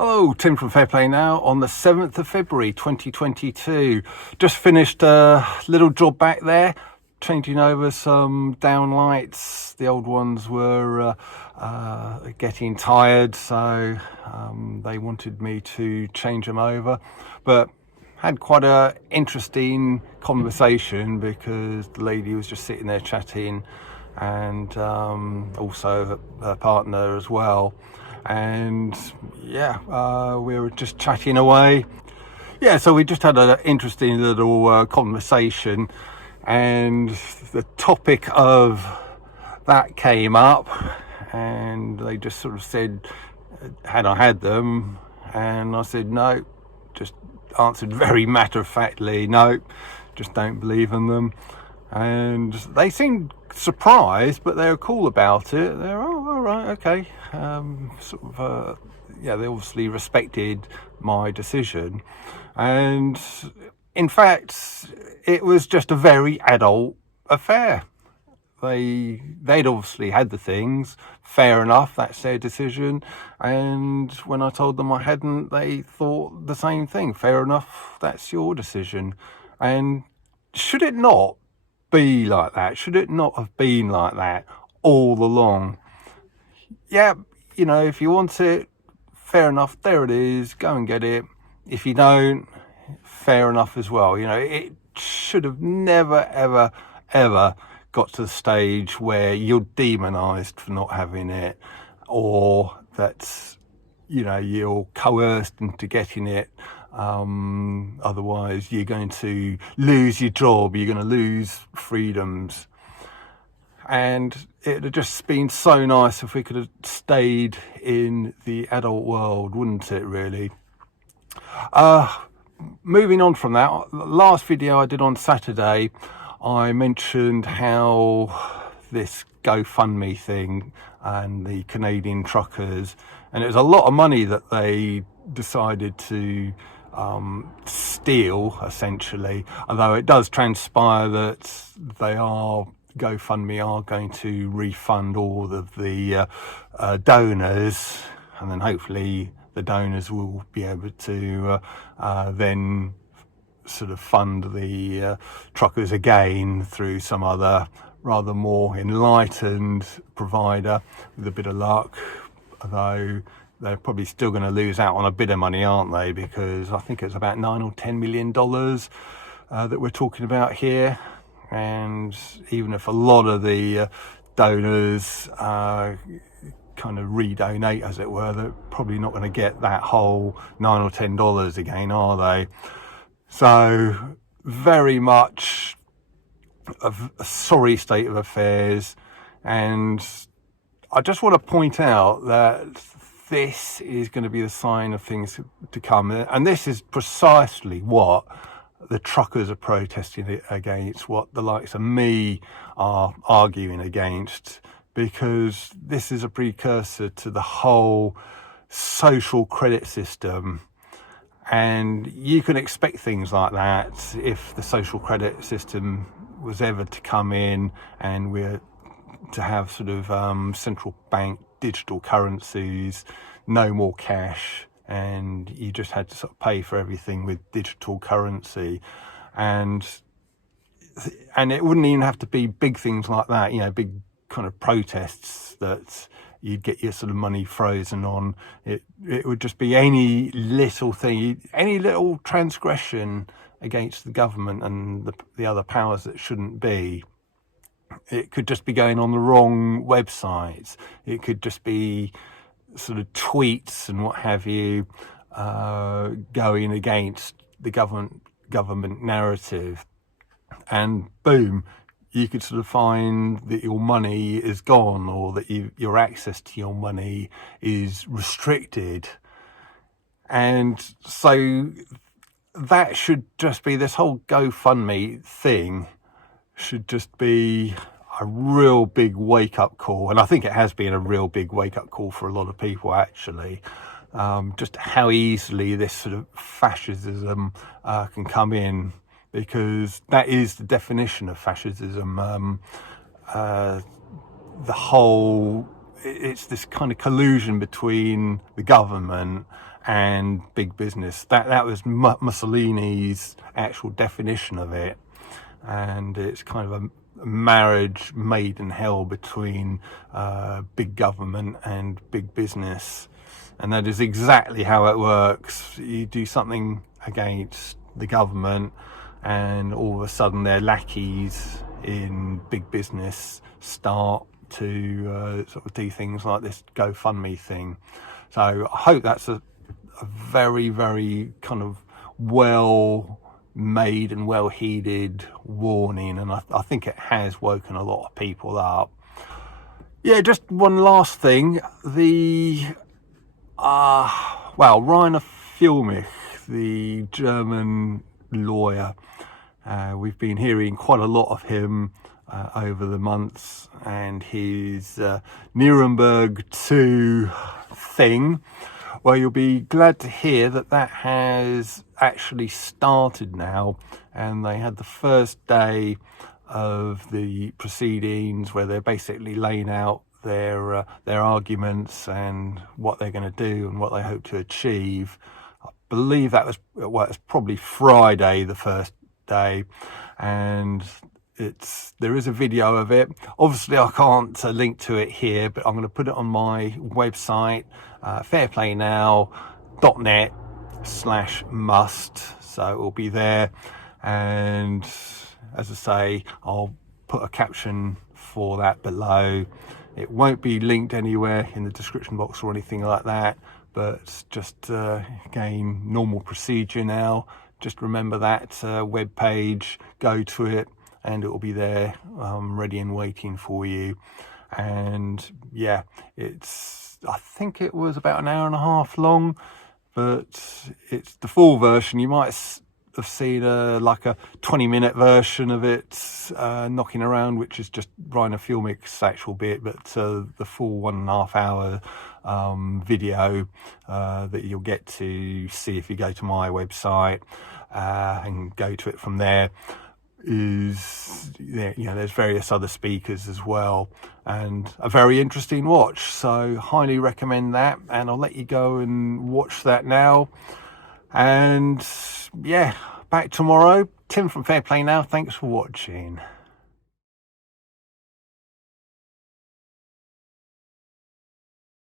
Hello, Tim from Fair Play Now on the 7th of February 2022. Just finished a little job back there, changing over some downlights. The old ones were getting tired, so they wanted me to change them over. But had quite a interesting conversation because the lady was just sitting there chatting, and also her partner as well. And we were just chatting away. So we just had an interesting little conversation, and the topic of that came up, and they just sort of said, had I had them? And I said no, just answered very matter-of-factly, no, just don't believe in them. And they seemed surprised, but they were cool about it. They're all right, okay. They obviously respected my decision, and in fact, it was just a very adult affair. They'd obviously had the things, fair enough, that's their decision. And when I told them I hadn't, they thought the same thing. Fair enough, that's your decision. And should it not be like that? Should it not have been like that all along? Yeah, if you want it, fair enough, there it is, go and get it. If you don't, fair enough as well. It should have never, ever, ever got to the stage where you're demonized for not having it, or that, you're coerced into getting it. Otherwise you're going to lose your job, you're going to lose freedoms. And it would just been so nice if we could have stayed in the adult world, wouldn't it, really? Moving on from that, last video I did on Saturday, I mentioned how this GoFundMe thing and the Canadian truckers, and it was a lot of money that they decided to steal, essentially, although it does transpire that GoFundMe are going to refund all of the donors, and then hopefully the donors will be able to then sort of fund the truckers again through some other rather more enlightened provider with a bit of luck, although they're probably still going to lose out on a bit of money, aren't they? Because I think it's about $9 or $10 million that we're talking about here. And even if a lot of the donors kind of redonate, as it were, they're probably not going to get that whole $9 or $10 again, are they? So very much a sorry state of affairs. And I just want to point out that this is going to be the sign of things to come. And this is precisely what the truckers are protesting against, what the likes of me are arguing against, because this is a precursor to the whole social credit system. And you can expect things like that if the social credit system was ever to come in and we're to have sort of central bank digital currencies, no more cash, and you just had to sort of pay for everything with digital currency. And it wouldn't even have to be big things like that, big kind of protests that you'd get your sort of money frozen on. It would just be any little thing, any little transgression against the government and the other powers that shouldn't be. It could just be going on the wrong websites. It could just be sort of tweets and what have you, going against the government narrative, and boom, you could sort of find that your money is gone, or that your access to your money is restricted. And so that should just be, this whole GoFundMe thing should just be a real big wake-up call. And I think it has been a real big wake-up call for a lot of people, actually. Just how easily this sort of fascism can come in, because that is the definition of fascism. It's this kind of collusion between the government and big business. That was Mussolini's actual definition of it, and it's kind of a marriage made in hell between big government and big business, and that is exactly how it works. You do something against the government and all of a sudden their lackeys in big business start to sort of do things like this GoFundMe thing. So I hope that's a very, very kind of well made and well heeded warning, and I think it has woken a lot of people up. Yeah, just one last thing. The Rainer Filmich, the German lawyer, we've been hearing quite a lot of him over the months, and his Nuremberg 2 thing. Well, you'll be glad to hear that has actually started now, and they had the first day of the proceedings where they're basically laying out their arguments and what they're going to do and what they hope to achieve. I believe that was, well, it's probably Friday, the first day, and there is a video of it. Obviously I can't link to it here, but I'm going to put it on my website, fairplaynow.net/must, so it will be there. And as I say, I'll put a caption for that below. It won't be linked anywhere in the description box or anything like that, but just again, normal procedure now. Just remember that web page, go to it, and it will be there ready and waiting for you. And yeah, I think it was about an hour and a half long, but it's the full version. You might have seen like a 20-minute version of it knocking around, which is just Rainer Filmich's actual bit, but the full 1.5 hour video that you'll get to see if you go to my website and go to it from there is, there's various other speakers as well, and a very interesting watch. So highly recommend that, and I'll let you go and watch that now. And yeah, back tomorrow. Tim from Fair Play Now. Thanks for watching.